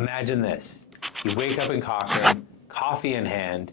Imagine this. You wake up in Cochrane, coffee in hand,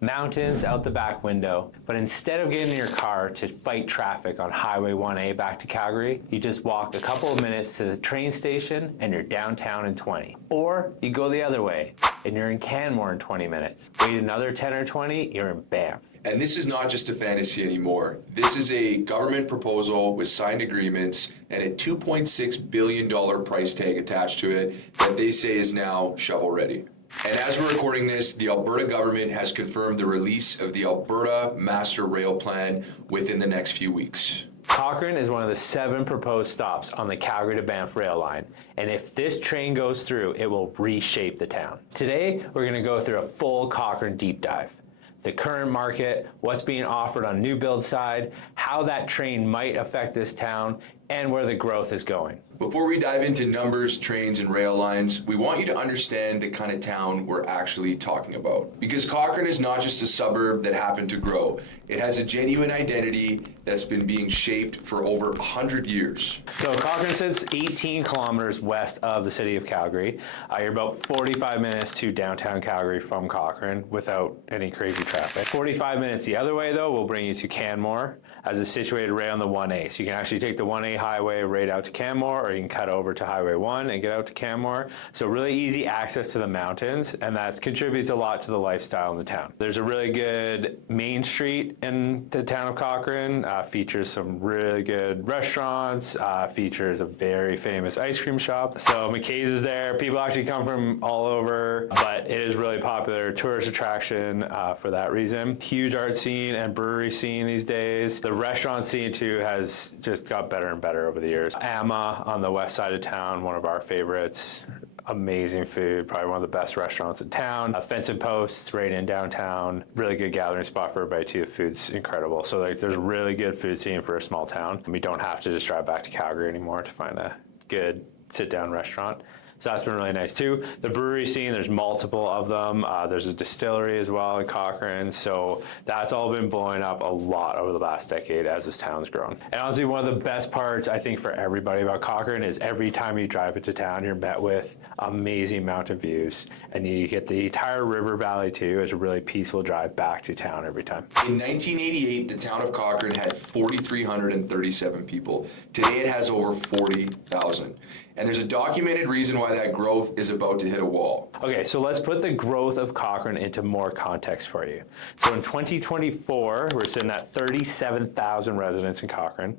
mountains out the back window, but instead of getting in your car to fight traffic on Highway 1A back to Calgary, you just walk a couple of minutes to the train station and you're downtown in 20. Or you go the other way and you're in Canmore in 20 minutes. Wait another 10 or 20, you're in Banff. And this is not just a fantasy anymore. This is a government proposal with signed agreements and a $2.6 billion price tag attached to it that they say is now shovel ready. And as we're recording this, the Alberta government has confirmed the release of the Alberta Master Rail Plan within the next few weeks. Cochrane is one of the 7 proposed stops on the Calgary-Banff rail line, and if this train goes through, it will reshape the town. Today, we're going to go through a full Cochrane deep dive. The current market, what's being offered on new build side, how that train might affect this town, and where the growth is going. Before we dive into numbers, trains, and rail lines, we want you to understand the kind of town we're actually talking about. Because Cochrane is not just a suburb that happened to grow. It has a genuine identity that's been being shaped for over 100 years. So Cochrane sits 18 kilometers west of the city of Calgary. You're about 45 minutes to downtown Calgary from Cochrane without any crazy traffic. 45 minutes the other way, though, will bring you to Canmore, as it's situated right on the 1A. So you can actually take the 1A highway right out to Canmore, or you can cut over to Highway 1 and get out to Canmore. So really easy access to the mountains, and that contributes a lot to the lifestyle in the town. There's a really good main street in the town of Cochrane, features some really good restaurants, features a very famous ice cream shop. So McKay's is there. People actually come from all over, but it is really popular tourist attraction for that reason. Huge art scene and brewery scene these days. The restaurant scene too has just got better and better over the years. Amma on the west side of town, one of our favorites. Amazing food, probably one of the best restaurants in town. Fence and Posts right in downtown. Really good gathering spot for everybody too. The food's incredible. So there's really good food scene for a small town. We don't have to just drive back to Calgary anymore to find a good sit-down restaurant. So that's been really nice too. The brewery scene, there's multiple of them. There's a distillery as well in Cochrane. So that's all been blowing up a lot over the last decade as this town's grown. And honestly, one of the best parts I think for everybody about Cochrane is every time you drive into town, you're met with amazing mountain views. And you get the entire river valley too. It's a really peaceful drive back to town every time. In 1988, the town of Cochrane had 4,337 people. Today it has over 40,000. And there's a documented reason why that growth is about to hit a wall. Okay, so let's put the growth of Cochrane into more context for you. So in 2024, we're sitting at 37,000 residents in Cochrane.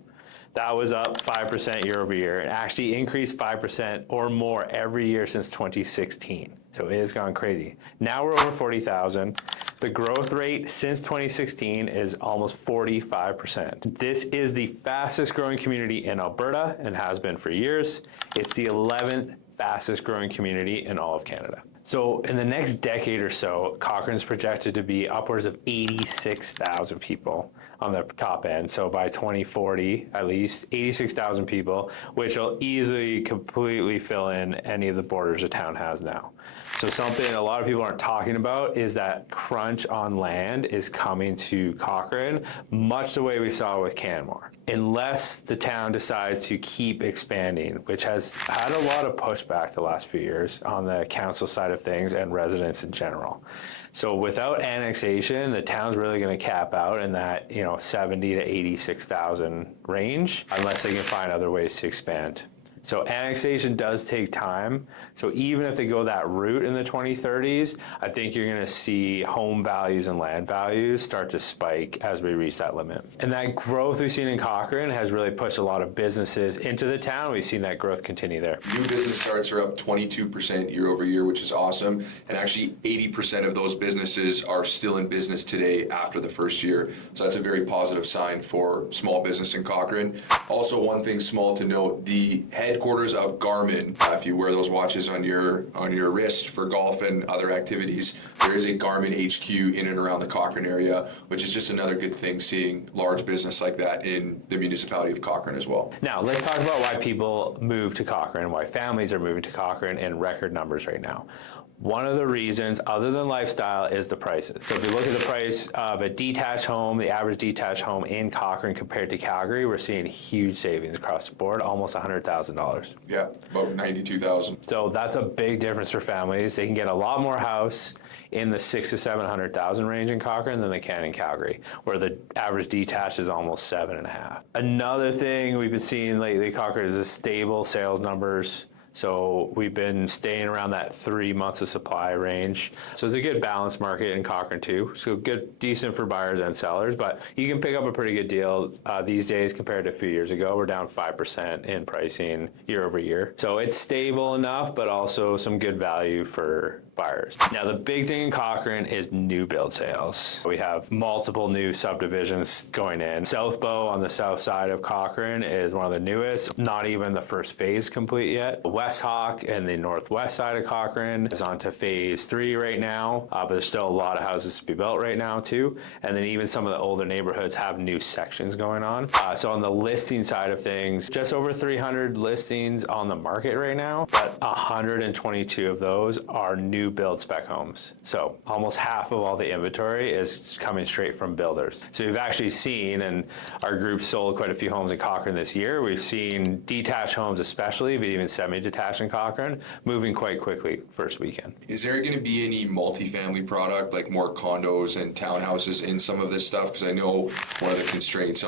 That was up 5% year over year, and actually increased 5% or more every year since 2016. So it has gone crazy. Now we're over 40,000. The growth rate since 2016 is almost 45%. This is the fastest growing community in Alberta and has been for years. It's the 11th fastest growing community in all of Canada. So in the next decade or so, Cochrane's projected to be upwards of 86,000 people on the top end. So by 2040, at least 86,000 people, which will easily completely fill in any of the borders a town has now. So something a lot of people aren't talking about is that crunch on land is coming to Cochrane, much the way we saw with Canmore. Unless the town decides to keep expanding, which has had a lot of pushback the last few years on the council side of things and residents in general. So without annexation, the town's really going to cap out in that 70 to 86,000 range, unless they can find other ways to expand. So annexation does take time. So even if they go that route in the 2030s, I think you're going to see home values and land values start to spike as we reach that limit. And that growth we've seen in Cochrane has really pushed a lot of businesses into the town. We've seen that growth continue there. New business starts are up 22% year over year, which is awesome. And actually 80% of those businesses are still in business today after the first year. So that's a very positive sign for small business in Cochrane. Also, one thing small to note, the headquarters of Garmin, if you wear those watches on your wrist for golf and other activities, there is a Garmin HQ in and around the Cochrane area, which is just another good thing, seeing large business like that in the municipality of Cochrane as well. Now, let's talk about why people move to Cochrane, why families are moving to Cochrane in record numbers right now. One of the reasons, other than lifestyle, is the prices. So if you look at the price of a detached home, the average detached home in Cochrane compared to Calgary, we're seeing huge savings across the board, almost $100,000. $100,000. Yeah, about 92,000. So that's a big difference for families. They can get a lot more house in the 600,000 to 700,000 range in Cochrane than they can in Calgary, where the average detached is almost 7.5. Another thing we've been seeing lately, Cochrane, is stable sales numbers. So we've been staying around that 3 months of supply range. So it's a good balanced market in Cochrane too. So good, decent for buyers and sellers, but you can pick up a pretty good deal these days compared to a few years ago. We're down 5% in pricing year over year. So it's stable enough, but also some good value for buyers. Now, the big thing in Cochrane is new build sales. We have multiple new subdivisions going in. South Bow on the south side of Cochrane is one of the newest, not even the first phase complete yet. West Hawk and the northwest side of Cochrane is on to phase 3 right now, but there's still a lot of houses to be built right now too. And then even some of the older neighborhoods have new sections going on. So on the listing side of things, just over 300 listings on the market right now, but 122 of those are new build spec homes. So almost half of all the inventory is coming straight from builders. So we've actually seen, and our group sold quite a few homes in Cochrane this year, we've seen detached homes especially, but even semi-detached in Cochrane, moving quite quickly first weekend. Is there going to be any multifamily product, like more condos and townhouses in some of this stuff? Because I know one of the constraints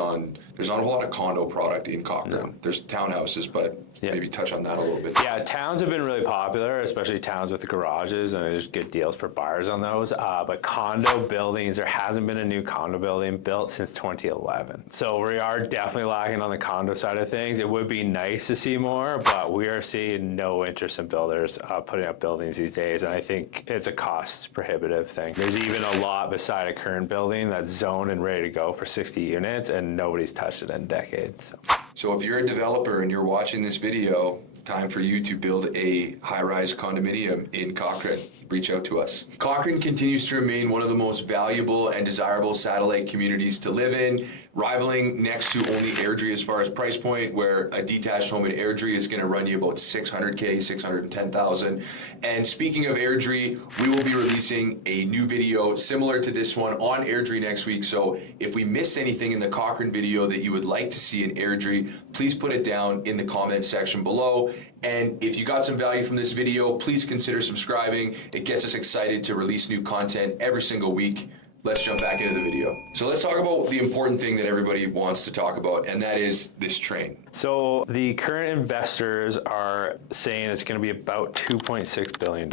there's not a whole lot of condo product in Cochrane. No. There's townhouses, but maybe touch on that a little bit. Yeah, towns have been really popular, especially towns with garages, and there's good deals for buyers on those. But condo buildings, there hasn't been a new condo building built since 2011. So we are definitely lacking on the condo side of things. It would be nice to see more, but we are seeing no interest in builders putting up buildings these days, and I think it's a cost prohibitive thing. There's even a lot beside a current building that's zoned and ready to go for 60 units, and nobody's touched it in decades. So if you're a developer and you're watching this video, time for you to build a high-rise condominium in Cochrane. Reach out to us. Cochrane continues to remain one of the most valuable and desirable satellite communities to live in, rivaling next to only Airdrie as far as price point, where a detached home in Airdrie is going to run you about $600K, $610,000. And speaking of Airdrie, we will be releasing a new video similar to this one on Airdrie next week. So if we missed anything in the Cochrane video that you would like to see in Airdrie, please put it down in the comment section below. And if you got some value from this video, please consider subscribing. It gets us excited to release new content every single week. Let's jump back into the video. So let's talk about the important thing that everybody wants to talk about, and that is this train. So the current investors are saying it's going to be about $2.6 billion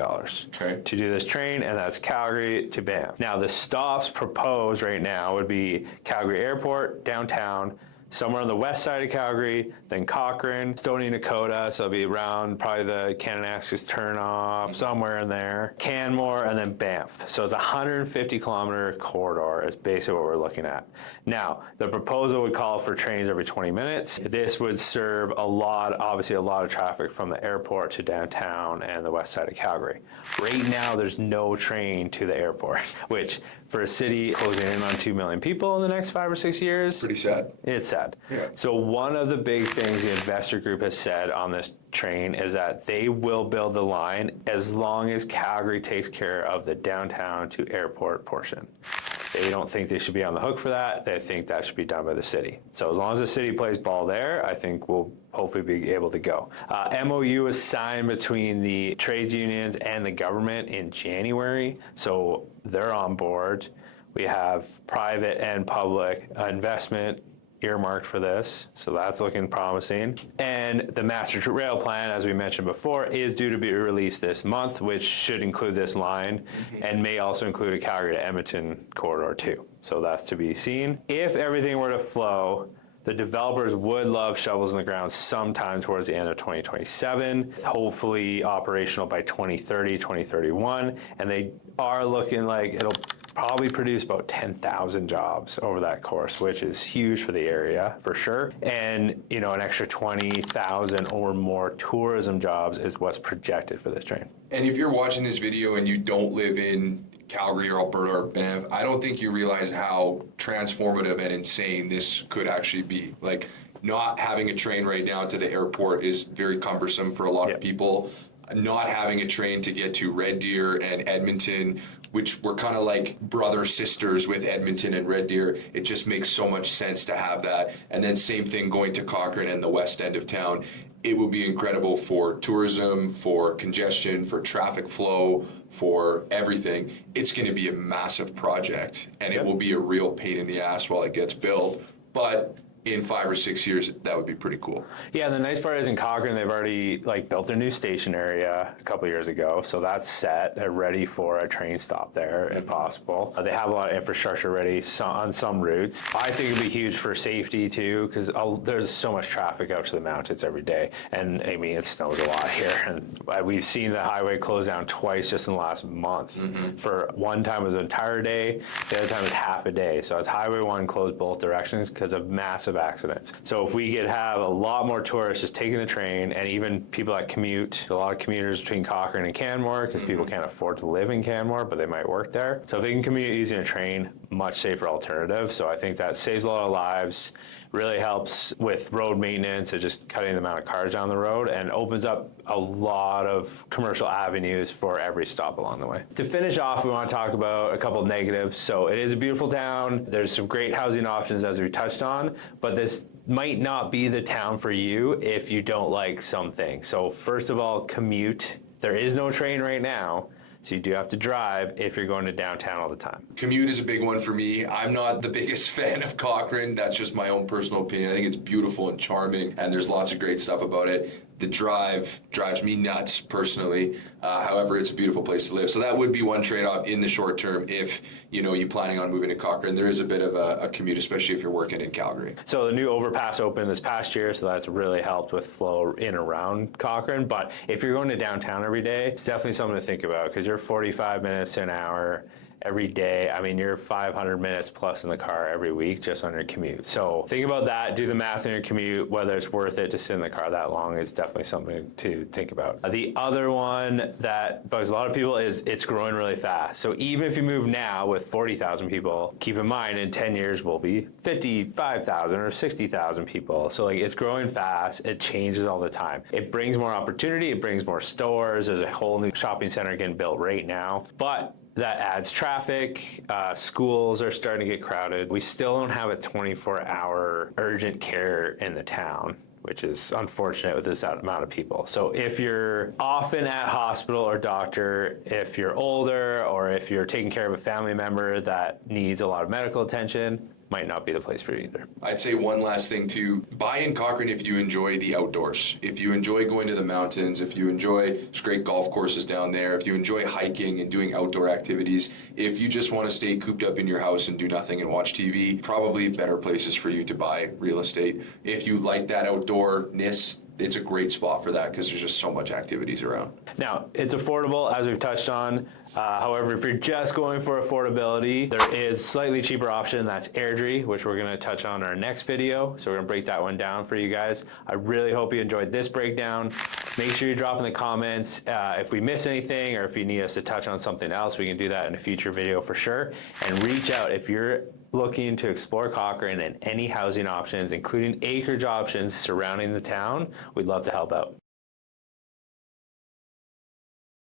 to do this train, and that's Calgary to Banff. Now, the stops proposed right now would be Calgary Airport, downtown, somewhere on the west side of Calgary, then Cochrane, Stoney Nakoda, so it'll be around probably the Kananaskis turnoff, somewhere in there, Canmore, and then Banff. So it's a 150-kilometer corridor is basically what we're looking at. Now, the proposal would call for trains every 20 minutes. This would serve obviously a lot of traffic from the airport to downtown and the west side of Calgary. Right now, there's no train to the airport, which for a city closing in on 2 million people in the next 5 or 6 years. It's pretty sad. It's sad. Yeah. So one of the big things the investor group has said on this train is that they will build the line as long as Calgary takes care of the downtown to airport portion. They don't think they should be on the hook for that. They think that should be done by the city. So as long as the city plays ball there, I think we'll hopefully be able to go. MOU was signed between the trades unions and the government in January, so they're on board. We have private and public investment earmarked for this, so that's looking promising. And the Master Rail Plan, as we mentioned before, is due to be released this month, which should include this line and may also include a Calgary to Edmonton corridor too. So that's to be seen. If everything were to flow, the developers would love shovels in the ground sometime towards the end of 2027, hopefully operational by 2030, 2031, and they are looking like it'll probably produce about 10,000 jobs over that course, which is huge for the area for sure. And an extra 20,000 or more tourism jobs is what's projected for this train. And if you're watching this video and you don't live in Calgary or Alberta or Banff, I don't think you realize how transformative and insane this could actually be. Like, not having a train right now to the airport is very cumbersome for a lot of people. not having a train to get to Red Deer and Edmonton, which were kind of like brother sisters with Edmonton and Red Deer. It just makes so much sense to have that. And then same thing going to Cochrane and the west end of town. It will be incredible for tourism, for congestion, for traffic flow, for everything. It's going to be a massive project, and it will be a real pain in the ass while it gets built. But in 5 or 6 years, that would be pretty cool. Yeah, the nice part is in Cochrane, they've already built their new station area a couple years ago, so that's set. They're ready for a train stop there if possible. They have a lot of infrastructure ready on some routes. I think it'd be huge for safety too, because there's so much traffic out to the mountains every day, and I mean it snows a lot here, and we've seen the highway close down twice just in the last month. For one time it was an entire day, the other time it was half a day. So it's Highway 1 closed both directions because of massive accidents. So if we could have a lot more tourists just taking the train, and even people that commute, a lot of commuters between Cochrane and Canmore, because people can't afford to live in Canmore, but they might work there. So if they can commute using a train, much safer alternative. So I think that saves a lot of lives, really helps with road maintenance and just cutting the amount of cars down the road, and opens up a lot of commercial avenues for every stop along the way. To finish off, we want to talk about a couple of negatives. So it is a beautiful town. There's some great housing options as we touched on, but this might not be the town for you if you don't like something. So first of all, commute. There is no train right now, so you do have to drive if you're going to downtown all the time. Commute is a big one for me. I'm not the biggest fan of Cochrane. That's just my own personal opinion. I think it's beautiful and charming, and there's lots of great stuff about it. The drive drives me nuts personally. However, it's a beautiful place to live. So that would be one trade-off in the short term if you're planning on moving to Cochrane. There is a bit of a commute, especially if you're working in Calgary. So the new overpass opened this past year, so that's really helped with flow in and around Cochrane. But if you're going to downtown every day, it's definitely something to think about, because you're 45 minutes to an hour every day. I mean, you're 500 minutes plus in the car every week just on your commute. So think about that, do the math on your commute, whether it's worth it to sit in the car that long is definitely something to think about. The other one that bugs a lot of people is it's growing really fast. So even if you move now with 40,000 people, keep in mind in 10 years we'll be 55,000 or 60,000 people. So it's growing fast, it changes all the time. It brings more opportunity, it brings more stores, there's a whole new shopping center getting built right now, but that adds traffic. Schools are starting to get crowded. We still don't have a 24-hour urgent care in the town, which is unfortunate with this amount of people. So if you're often at hospital or doctor, if you're older, or if you're taking care of a family member that needs a lot of medical attention, might not be the place for you either. I'd say one last thing too, buy in Cochrane if you enjoy the outdoors. If you enjoy going to the mountains, if you enjoy, there's great golf courses down there, if you enjoy hiking and doing outdoor activities, if you just want to stay cooped up in your house and do nothing and watch TV, probably better places for you to buy real estate. If you like that outdoorness, it's a great spot for that because there's just so much activities around. Now, it's affordable, as we've touched on. However, if you're just going for affordability, there is slightly cheaper option. That's Airdrie, which we're going to touch on in our next video. So we're going to break that one down for you guys. I really hope you enjoyed this breakdown. Make sure you drop in the comments if we miss anything, or if you need us to touch on something else. We can do that in a future video for sure. And reach out if you're looking to explore Cochrane and any housing options, including acreage options surrounding the town. We'd love to help out.